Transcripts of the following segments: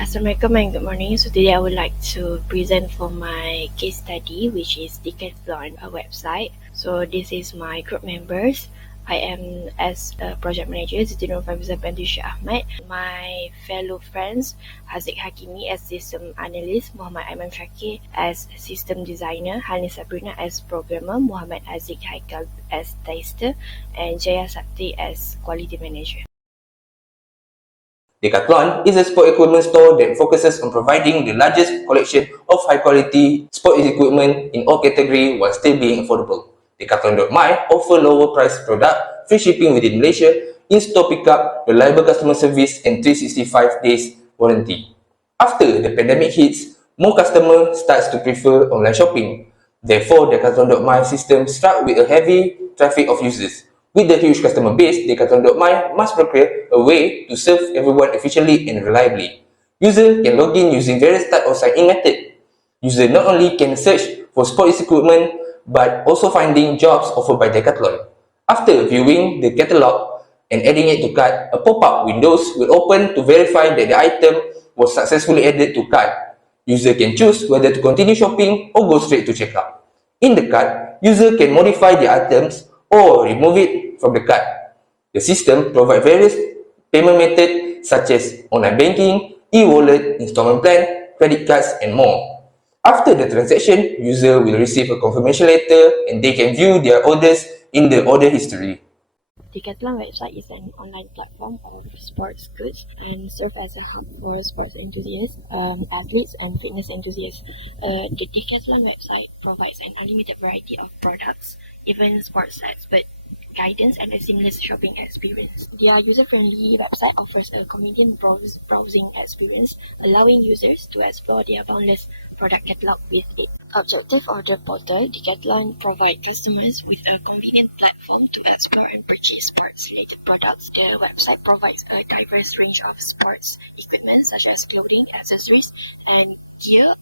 Assalamualaikum and good morning. So today I would like to present for my case study, which is Decathlon, a website. So this is my group members. I am as a project manager, Zidin Faizal Bandusha Ahmad. My fellow friends, Haziq Hakimi as system analyst, Muhammad Aiman Shakir as system designer, Halni Sabrina as programmer, Muhammad Aziz Haikal as tester, and Jaya Sakti as quality manager. Decathlon is a sport equipment store that focuses on providing the largest collection of high-quality sport equipment in all categories while still being affordable. Decathlon.my offer lower-priced product, free shipping within Malaysia, in-store pickup, reliable customer service, and 365 days warranty. After the pandemic hits, more customers start to prefer online shopping. Therefore, Decathlon.my system struck with a heavy traffic of users. With the huge customer base, Decathlon.my must procure a way to serve everyone efficiently and reliably. Users can log in using various types of sign-in methods. Users not only can search for sports equipment, but also finding jobs offered by Decathlon. After viewing the catalog and adding it to cart, a pop-up window will open to verify that the item was successfully added to cart. User can choose whether to continue shopping or go straight to checkout. In the cart, user can modify the items or remove it from the cart. The system provides various payment methods such as online banking, e-wallet, installment plan, credit cards, and more. After the transaction, user will receive a confirmation letter and they can view their orders in the order history. Decathlon website is an online platform of sports goods and serve as a hub for sports enthusiasts, athletes, and fitness enthusiasts. The Decathlon website provides an unlimited variety of products, even sports sets, but guidance and a seamless shopping experience. Their user-friendly website offers a convenient browsing experience, allowing users to explore their boundless product catalog with it. Objective of the portal, Decathlon provides customers with a convenient platform to explore and purchase sports-related products. The website provides a diverse range of sports equipment such as clothing, accessories, and gear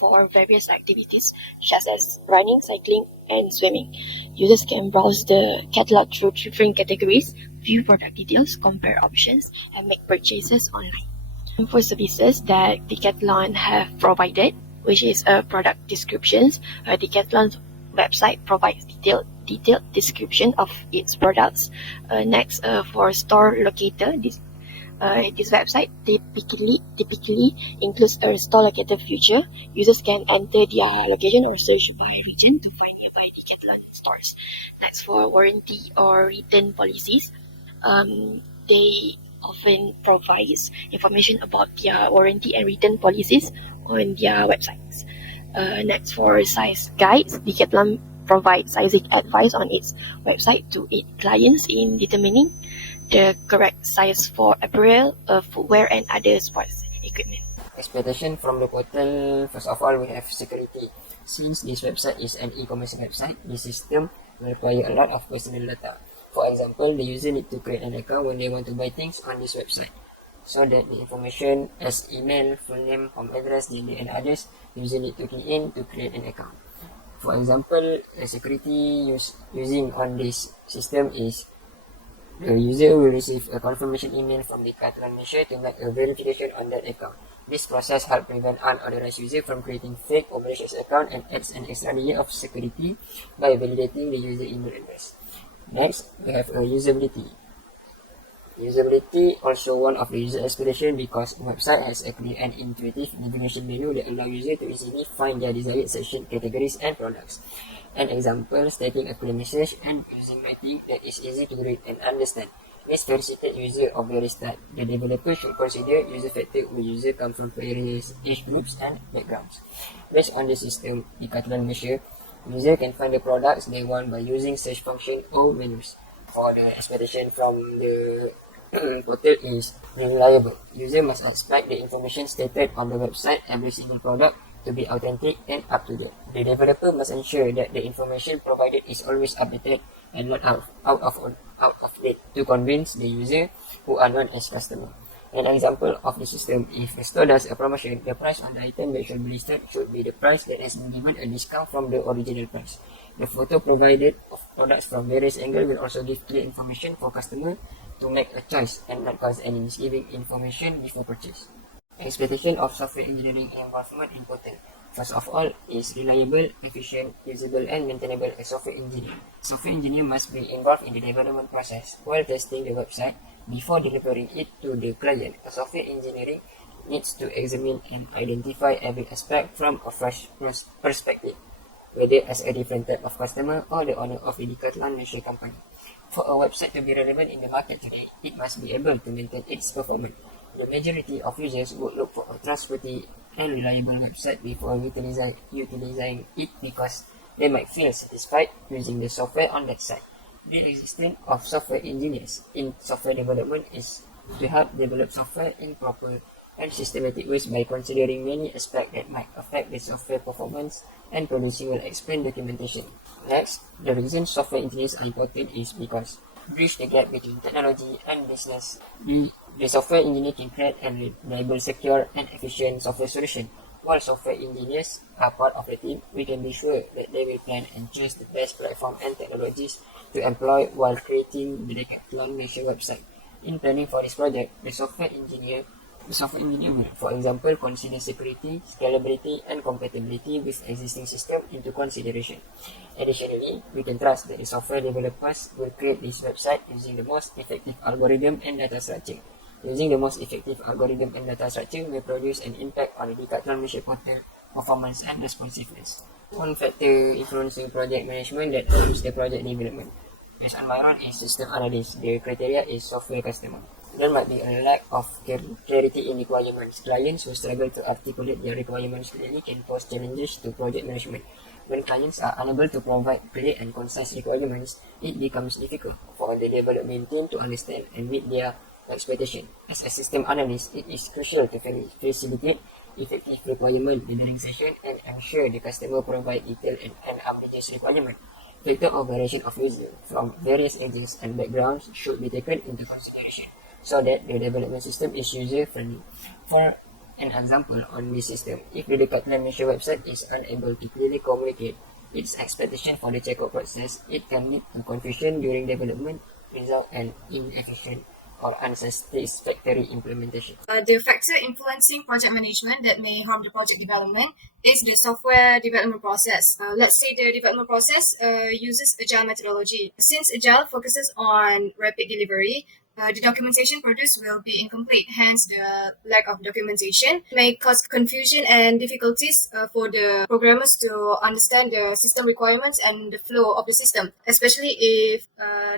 for various activities such as running, cycling, and swimming. Users can browse the catalog through different categories, view product details, compare options, and make purchases online. For services that Decathlon have provided, which is product descriptions, Decathlon's website provides detailed description of its products. Next, for store locator, this website typically includes a store locator feature. Users can enter their location or search by region to find nearby Decathlon stores. Next, for warranty or return policies, they often provides information about their warranty and return policies on their websites. Next, for size guides, Decathlon provides sizing advice on its website to aid clients in determining the correct size for apparel, footwear, and other sports equipment. Expectation from the portal, first of all, we have security. Since this website is an e-commerce website, the system will require a lot of personal data. For example, the user need to create an account when they want to buy things on this website, so that the information as email, full name, home address, gender, and others, the user need to key in to create an account. For example, the security using on this system is the user will receive a confirmation email from the Decathlon Malaysia to make a verification on that account. This process helps prevent unauthorized users from creating fake or malicious account and adds an extra layer of security by validating the user email address. Next, we have usability. Usability also one of the user expectation because the website has a clear and intuitive navigation menu that allows users to easily find their desired section, categories, and products. An example, stating a clear message and using writing that is easy to read and understand. This facilitates user of the start. The developer should consider user factor where users come from various age groups and backgrounds. Based on the system, Decathlon Malaysia, user can find the products they want by using search function or menus. For the expectation from the portal is reliable. User must expect the information stated on the website every single product to be authentic and up to date. The developer must ensure that the information provided is always updated and not out of date to convince the user who are known as customer. An example of the system, if a store does a promotion, the price on the item that should be listed should be the price that has been given a discount from the original price. The photo provided of products from various angles will also give clear information for customer to make a choice and not cause any misleading information before purchase. Expectation of software engineering involvement important. First of all, is reliable, efficient, usable, and maintainable as software engineer. Software engineer must be involved in the development process while testing the website before delivering it to the client. A software engineering needs to examine and identify every aspect from a fresh perspective, whether as a different type of customer or the owner of a Decathlon leisure company. For a website to be relevant in the market today, it must be able to maintain its performance. The majority of users would look for a trustworthy and reliable website before utilizing it because they might feel satisfied using the software on that site. The resistance of software engineers in software development is to help develop software in proper and systematic ways by considering many aspects that might affect the software performance, and producing will explain documentation. Next, the reason software engineers are important is because bridge the gap between technology and business. The software engineer can create a reliable, secure, and efficient software solution. While software engineers are part of the team, we can be sure that they will plan and choose the best platform and technologies to employ while creating the Decathlon Nation website. In planning for this project, the software engineer will, for example, consider security, scalability, and compatibility with existing systems into consideration. Additionally, we can trust that the software developers will create this website using the most effective algorithm and data structure. Using the most effective algorithm and data structure may produce an impact on the Decathlon Mission portal performance and responsiveness. One factor influencing project management that harms the project development. As on my role is system analyst, the criteria is software customer. There might be a lack of clarity in requirements. Clients who struggle to articulate their requirements clearly can pose challenges to project management. When clients are unable to provide clear and concise requirements, it becomes difficult for the development team to understand and meet their expectation. As a system analyst, it is crucial to facilitate effective requirement gathering session and ensure the customer provide detailed and ambiguous requirement. Factor of variation of users from various ages and backgrounds should be taken into consideration so that the development system is user-friendly. For an example on this system, if the Decathlon Malaysia website is unable to clearly communicate its expectation for the checkout process, it can lead to confusion during development, result in inefficient or unsatisfactory implementation. The factor influencing project management that may harm the project development is the software development process. Let's say the development process uses agile methodology. Since agile focuses on rapid delivery, the documentation produced will be incomplete. Hence, the lack of documentation may cause confusion and difficulties for the programmers to understand the system requirements and the flow of the system, especially if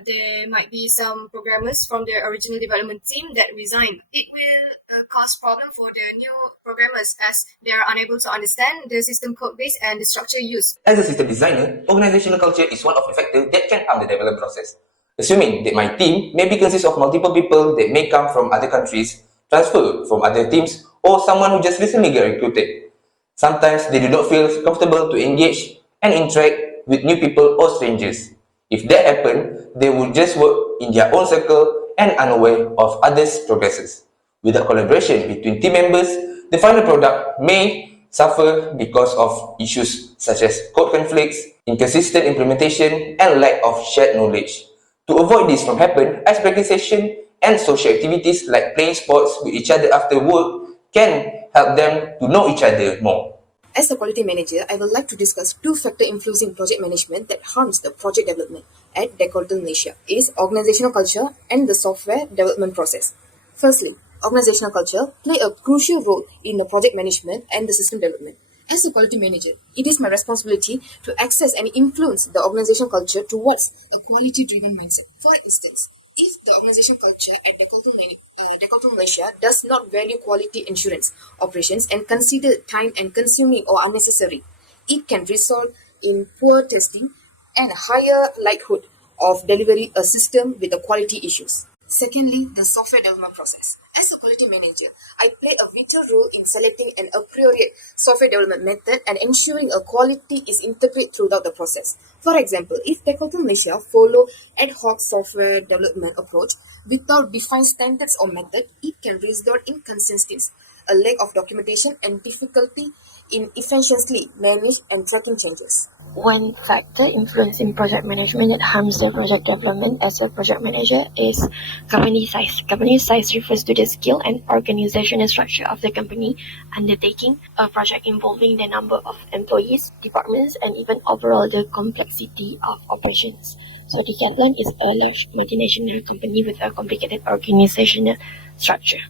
there might be some programmers from the original development team that resign. It will cause problem for the new programmers as they are unable to understand the system code base and the structure used. As a system designer, organizational culture is one of the factors that can harm the development process. Assuming that my team maybe consists of multiple people that may come from other countries, transfer from other teams, or someone who just recently got recruited. Sometimes they do not feel comfortable to engage and interact with new people or strangers. If that happens, they would just work in their own circle and unaware of others' progresses. Without collaboration between team members, the final product may suffer because of issues such as code conflicts, inconsistent implementation, and lack of shared knowledge. To avoid this from happening, icebreaking session and social activities like playing sports with each other after work can help them to know each other more. As a quality manager, I would like to discuss two factors influencing project management that harms the project development at Decathlon Malaysia is organizational culture and the software development process. Firstly, organizational culture play a crucial role in the project management and the system development. As a quality manager, it is my responsibility to access and influence the organizational culture towards a quality-driven mindset. For instance, if the organizational culture at Decathlon Malaysia does not value quality insurance operations and consider time and consuming or unnecessary, it can result in poor testing and higher likelihood of delivering a system with the quality issues. Secondly, the software development process. As a quality manager, I play a vital role in selecting an appropriate software development method and ensuring a quality is interpreted throughout the process. For example, if Decathlon Malaysia follow ad hoc software development approach without defined standards or method, it can result in inconsistencies. a lack of documentation, and difficulty in efficiently managing and tracking changes. One factor influencing project management that harms the project development as a project manager is company size. Company size refers to the scale and organizational structure of the company undertaking a project involving the number of employees, departments, and even overall the complexity of operations. So Decathlon is a large multinational company with a complicated organizational structure.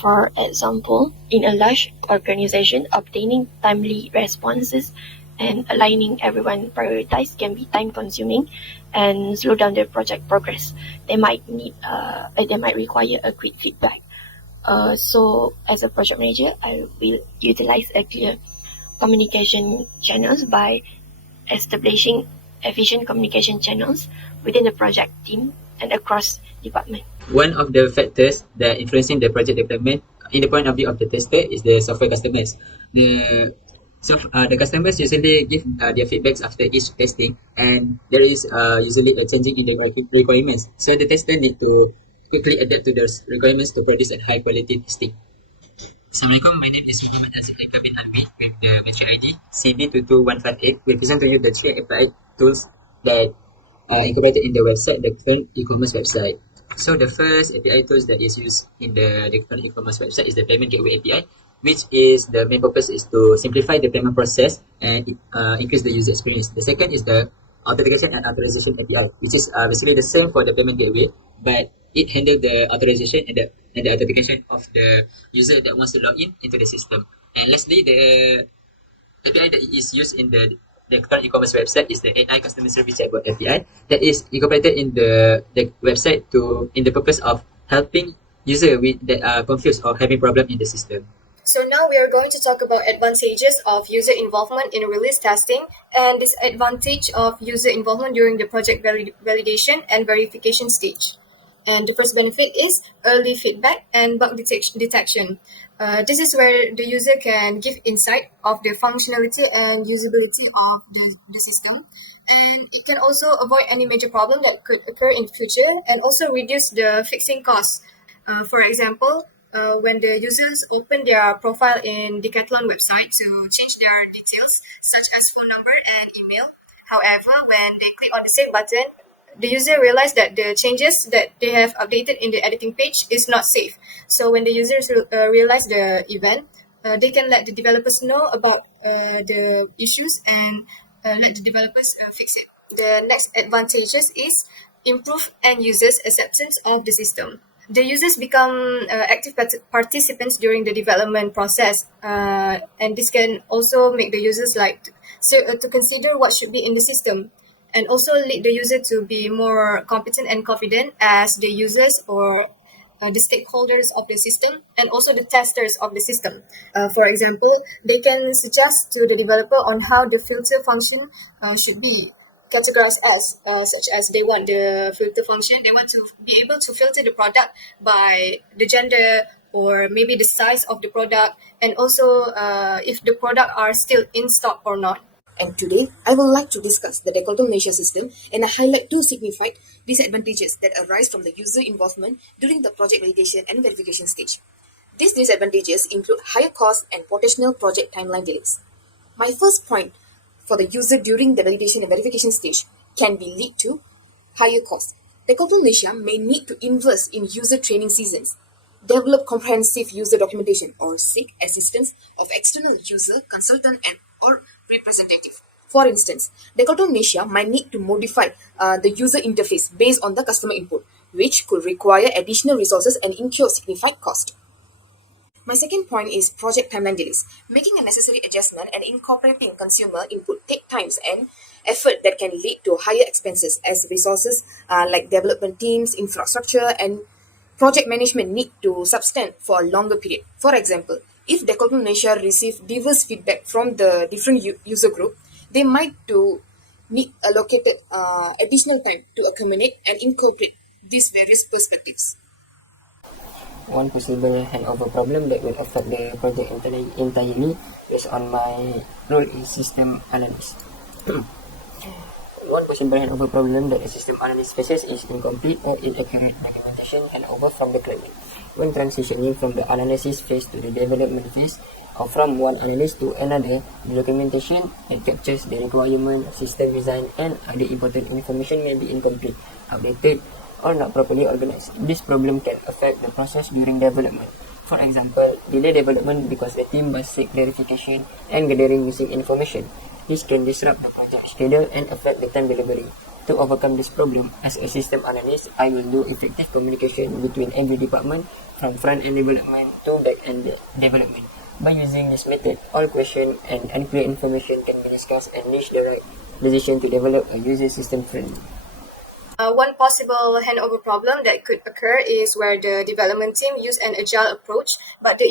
For example, in a large organization, obtaining timely responses and aligning everyone priorities can be time consuming and slow down the project progress. They might require a quick feedback. So as a project manager, I will utilize a clear communication channels by establishing efficient communication channels within the project team and across department. One of the factors that influencing the project development in the point of view of the tester is the software customers. The customers usually give their feedbacks after each testing, and there is usually a changing in the requirements. So the tester need to quickly adapt to those requirements to produce a high quality testing. Assalamualaikum, my name is Muhammad Azizullah bin Alwi with the website ID CB22158. We present to you the three API tools that are incorporated in the website, the current e-commerce website. So the first API tools that is used in the current e-commerce website is the Payment Gateway API, which is the main purpose is to simplify the payment process and increase the user experience. The second is the Authentication and Authorization API, which is basically the same for the Payment Gateway, but it handles the authorization and the authentication of the user that wants to log in into the system. And lastly, the API that is used in the current e-commerce website is the AI Customer Service Chatbot API that is incorporated in the website in the purpose of helping users that are confused or having problem in the system. So now we are going to talk about advantages of user involvement in release testing and disadvantage of user involvement during the project validation and verification stage. And the first benefit is early feedback and bug detection. This is where the user can give insight of the functionality and usability of the system. And it can also avoid any major problem that could occur in the future and also reduce the fixing costs. For example, when the users open their profile in Decathlon website to change their details, such as phone number and email. However, when they click on the save button, the user realizes that the changes that they have updated in the editing page is not safe. So when the users realize the event, they can let the developers know about the issues and let the developers fix it. The next advantages is improve end users' acceptance of the system. The users become active participants during the development process, and this can also make the users to consider what should be in the system, and also lead the user to be more competent and confident as the users or the stakeholders of the system and also the testers of the system. For example, they can suggest to the developer on how the filter function should be categorized as, such as they want the filter function, they want to be able to filter the product by the gender or maybe the size of the product, and also if the product are still in stock or not. And today, I would like to discuss the Decathlon Asia system and highlight two significant disadvantages that arise from the user involvement during the project validation and verification stage. These disadvantages include higher costs and potential project timeline delays. My first point for the user during the validation and verification stage can be lead to higher costs. Decathlon Asia may need to invest in user training seasons, develop comprehensive user documentation, or seek assistance of external user consultant and or representative. For instance, Decathlon Asia might need to modify the user interface based on the customer input, which could require additional resources and incur significant cost. My second point is project timeline delays. Making a necessary adjustment and incorporating consumer input take times and effort that can lead to higher expenses as resources like development teams, infrastructure, and project management need to substand for a longer period. For example, if Decathlon Asia receive diverse feedback from the different user group, they might need allocated additional time to accommodate and incorporate these various perspectives. One possible handover problem that will affect the project entirely based on my role is system analyst. One possible handover problem that a system analyst faces is incomplete or inaccurate documentation handover from the client. when transitioning from the analysis phase to the development phase, or from one analyst to another, the documentation that captures the requirement, system design, and other important information may be incomplete, outdated, or not properly organized. This problem can affect the process during development. For example, delay development because the team must seek clarification and gathering missing information. This can disrupt the project schedule and affect the time delivery. To overcome this problem, as a system analyst, I will do effective communication between every department from front-end development to back-end development. By using this method, all questions and unclear information can be discussed and reach the right decision to develop a user system friendly. One possible handover problem that could occur is where the development team use an agile approach, but the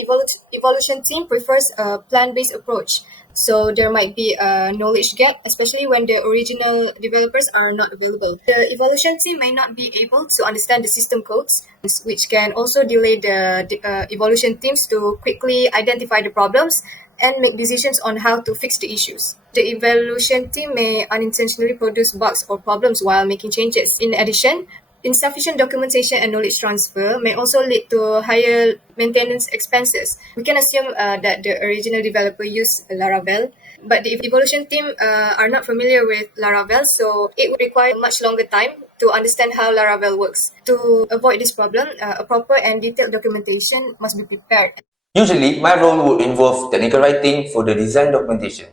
evolution team prefers a plan-based approach. So there might be a knowledge gap, especially when the original developers are not available. The evolution team may not be able to understand the system codes, which can also delay the evolution teams to quickly identify the problems and make decisions on how to fix the issues. The evaluation team may unintentionally produce bugs or problems while making changes. In addition, insufficient documentation and knowledge transfer may also lead to higher maintenance expenses. We can assume that the original developer used Laravel, but the evolution team are not familiar with Laravel, so it would require much longer time to understand how Laravel works. To avoid this problem, a proper and detailed documentation must be prepared. Usually, my role would involve technical writing for the design documentation,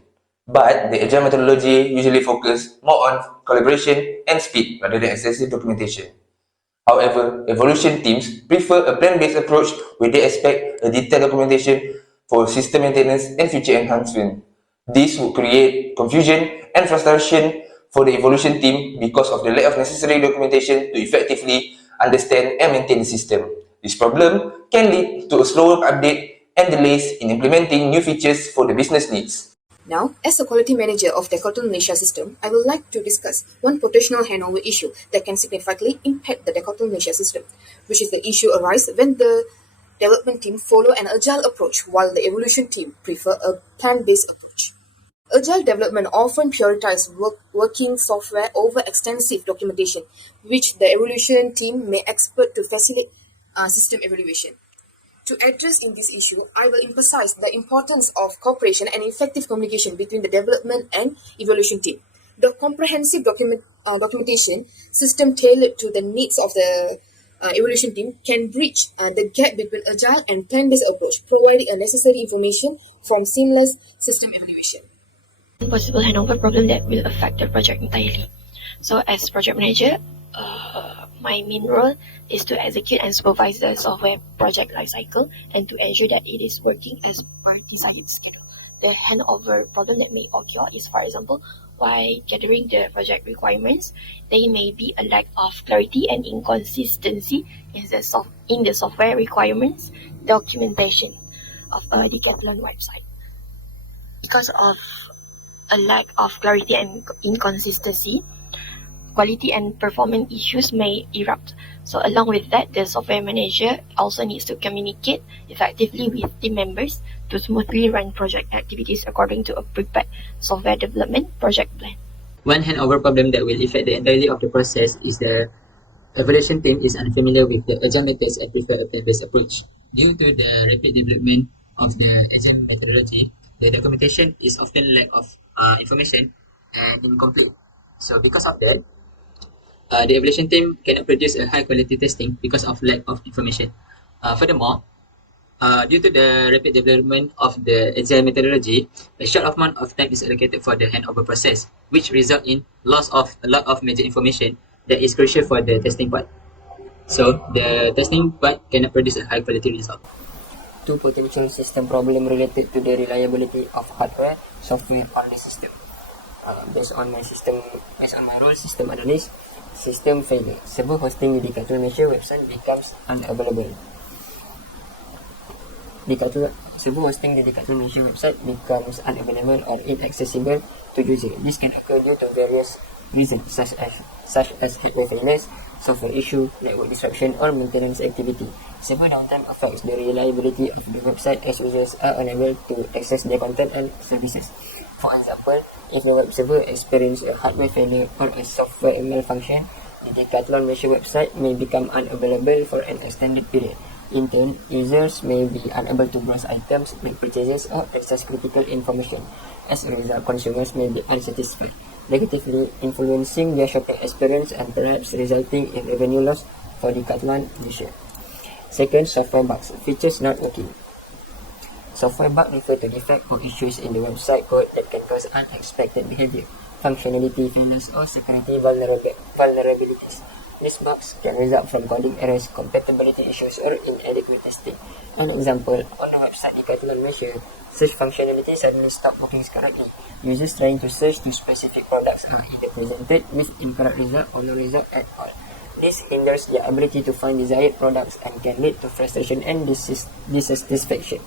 but the agile methodology usually focuses more on collaboration and speed rather than excessive documentation. However, evolution teams prefer a plan-based approach where they expect a detailed documentation for system maintenance and feature enhancement. This would create confusion and frustration for the evolution team because of the lack of necessary documentation to effectively understand and maintain the system. This problem can lead to a slower update and delays in implementing new features for the business needs. Now, as the quality manager of Decathlon Malaysia system, I would like to discuss one potential handover issue that can significantly impact the Decathlon Malaysia system, which is the issue arises when the development team follow an agile approach while the evolution team prefer a plan-based approach. Agile development often prioritizes working software over extensive documentation, which the evolution team may expect to facilitate system evaluation. To address in this issue, I will emphasize the importance of cooperation and effective communication between the development and evaluation team. The comprehensive documentation system tailored to the needs of the evaluation team can bridge the gap between agile and plan-based approach, providing a necessary information from seamless system evaluation. Possible handover problem that will affect the project entirely. So as project manager, my main role is to execute and supervise the software project lifecycle and to ensure that it is working as per desired schedule. The handover problem that may occur is, for example, while gathering the project requirements, there may be a lack of clarity and inconsistency in the software requirements documentation of a Decathlon website. Because of a lack of clarity and inconsistency, quality and performance issues may erupt. So along with that, the software manager also needs to communicate effectively with team members to smoothly run project activities according to a prepared software development project plan. One handover problem that will affect the entirety of the process is the evaluation team is unfamiliar with the agile methods and prefer a plan-based approach. Due to the rapid development of the agile methodology, the documentation is often lack of information and incomplete. So because of that, the evaluation team cannot produce a high quality testing because of lack of information. Furthermore, due to the rapid development of the agile methodology, a short amount of time is allocated for the handover process, which result in loss of a lot of major information that is crucial for the testing part. So the testing part cannot produce a high quality result. Two potential system problems related to the reliability of hardware, software on the system. Based on my role, system analyst, system failure. Server hosting the Decathlon Malaysia website becomes unavailable. Server hosting the Decathlon Malaysia website becomes unavailable or inaccessible to user. This can occur due to various reasons such as hardware failures, software issue, network disruption, or maintenance activity. Server downtime affects the reliability of the website as users are unable to access their content and services. For example, if the web server experiences a hardware failure or a software malfunction, the Decathlon Malaysia website may become unavailable for an extended period. In turn, users may be unable to browse items, make purchases, or access critical information. As a result, consumers may be unsatisfied, negatively influencing their shopping experience and perhaps resulting in revenue loss for Decathlon Malaysia. Second, software bugs. Features not working. Software bug refer to defects or issues in the website code that can cause unexpected behavior, functionality failures, or security vulnerabilities. These bugs can result from coding errors, compatibility issues, or inadequate testing. An example, on the website Decathlon Malaysia, search functionality suddenly stopped working correctly. Users trying to search to specific products are either presented with incorrect result or no result at all. This hinders their ability to find desired products and can lead to frustration and dissatisfaction.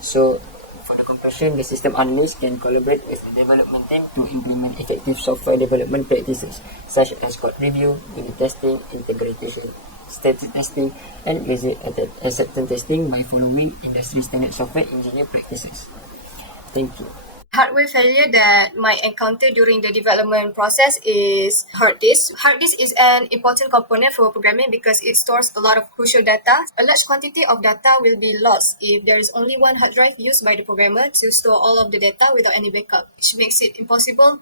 So, for the compression, the system analyst can collaborate with the development team to implement effective software development practices such as code review, unit testing, integration, static testing, and user acceptance testing by following industry standard software engineer practices. Thank you. Hardware failure that might encounter during the development process is hard disk. Hard disk is an important component for programming because it stores a lot of crucial data. A large quantity of data will be lost if there is only one hard drive used by the programmer to store all of the data without any backup, which makes it impossible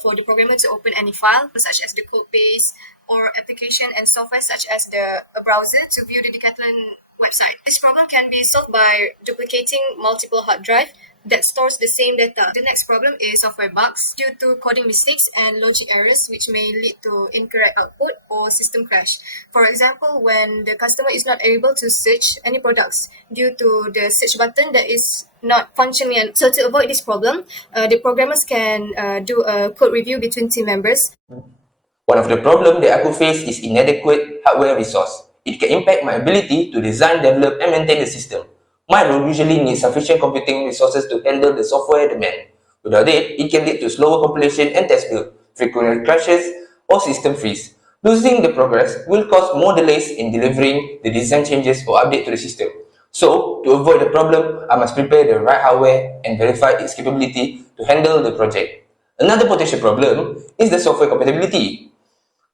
for the programmer to open any file, such as the code base or application and software such as a browser to view the Decathlon website. This problem can be solved by duplicating multiple hard drives that stores the same data. The next problem is software bugs due to coding mistakes and logic errors, which may lead to incorrect output or system crash. For example, when the customer is not able to search any products due to the search button that is not functioning. So to avoid this problem, the programmers can do a code review between team members. One of the problems that I could face is inadequate hardware resource. It can impact my ability to design, develop, and maintain the system. My role usually needs sufficient computing resources to handle the software demand. Without it can lead to slower compilation and test build, frequent crashes, or system freeze. Losing the progress will cause more delays in delivering the design changes or update to the system. So, to avoid the problem, I must prepare the right hardware and verify its capability to handle the project. Another potential problem is the software compatibility.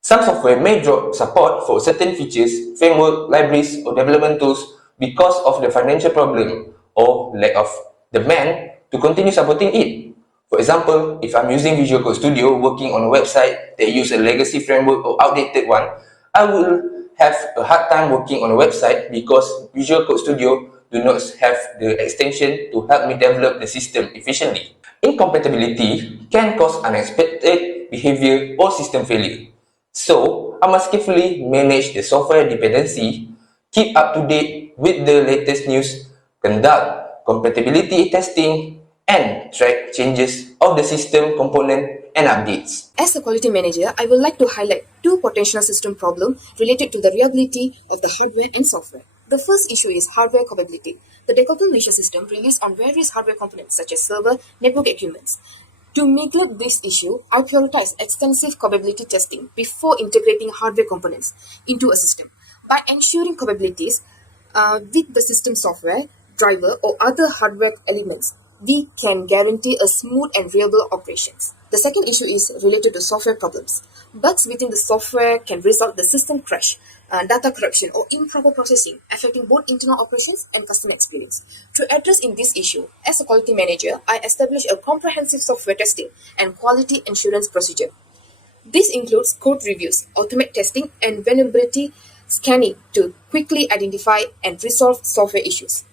Some software may drop support for certain features, framework, libraries, or development tools because of the financial problem or lack of demand to continue supporting it. For example, if I'm using Visual Code Studio working on a website that uses a legacy framework or outdated one, I will have a hard time working on a website because Visual Code Studio do not have the extension to help me develop the system efficiently. Incompatibility can cause unexpected behavior or system failure. So, I must carefully manage the software dependency, keep up to date with the latest news, conduct compatibility testing, and track changes of the system component and updates. As a quality manager, I would like to highlight two potential system problems related to the reliability of the hardware and software. The first issue is hardware compatibility. The Decathlon Malaysia system relies on various hardware components such as server, network equipment. To mitigate this issue, I prioritize extensive compatibility testing before integrating hardware components into a system. By ensuring compatibilities with the system software, driver, or other hardware elements, we can guarantee a smooth and reliable operations. The second issue is related to software problems. Bugs within the software can result in the system crash, data corruption, or improper processing, affecting both internal operations and customer experience. To address in this issue, as a quality manager, I establish a comprehensive software testing and quality assurance procedure. This includes code reviews, automated testing, and vulnerability scanning to quickly identify and resolve software issues.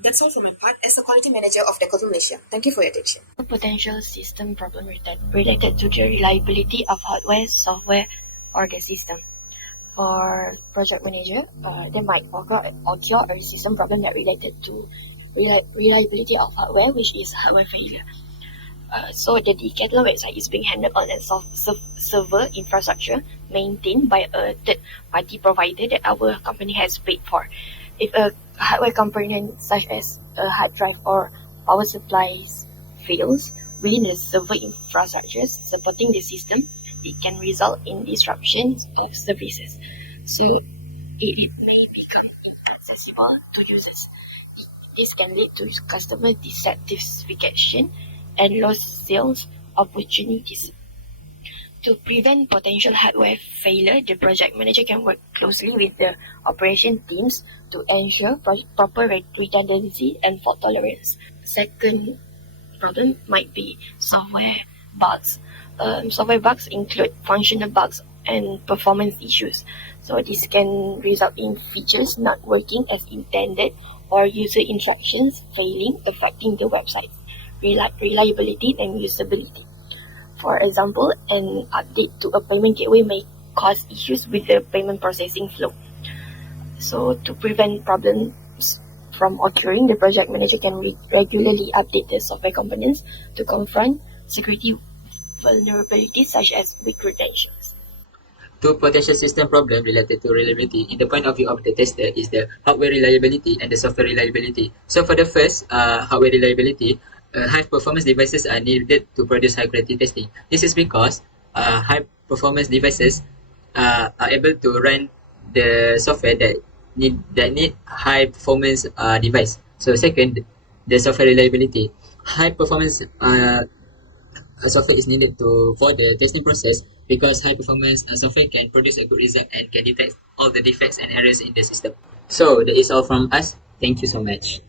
That's all from my part as a quality manager of Decathlon Malaysia. Thank you for your attention. A potential system problem related to the reliability of hardware, software, or the system. For project manager, there might occur a system problem that related to reliability of hardware, which is hardware failure. So the Decathlon website is being handled on a server infrastructure maintained by a third-party provider that our company has paid for. If a hardware component such as a hard drive or power supplies fails within the server infrastructures supporting the system, it can result in disruptions of services. So it may become inaccessible to users. This can lead to customer dissatisfaction and lost sales opportunities. To prevent potential hardware failure, the project manager can work closely with the operation teams to ensure proper redundancy and fault tolerance. Second problem might be software bugs. Software bugs include functional bugs and performance issues. So this can result in features not working as intended or user instructions failing, affecting the website's reliability and usability. For example, an update to a payment gateway may cause issues with the payment processing flow. So to prevent problems from occurring, the project manager can regularly update the software components to confront security vulnerabilities such as weak credentials. Two potential system problems related to reliability in the point of view of the tester is the hardware reliability and the software reliability. So for the first, hardware reliability, high performance devices are needed to produce high quality testing. This is because high performance devices are able to run the software that need high performance device. So second, the software reliability. High performance software is needed for the testing process because high performance software can produce a good result and can detect all the defects and errors in the system. So that is all from us. Thank you so much.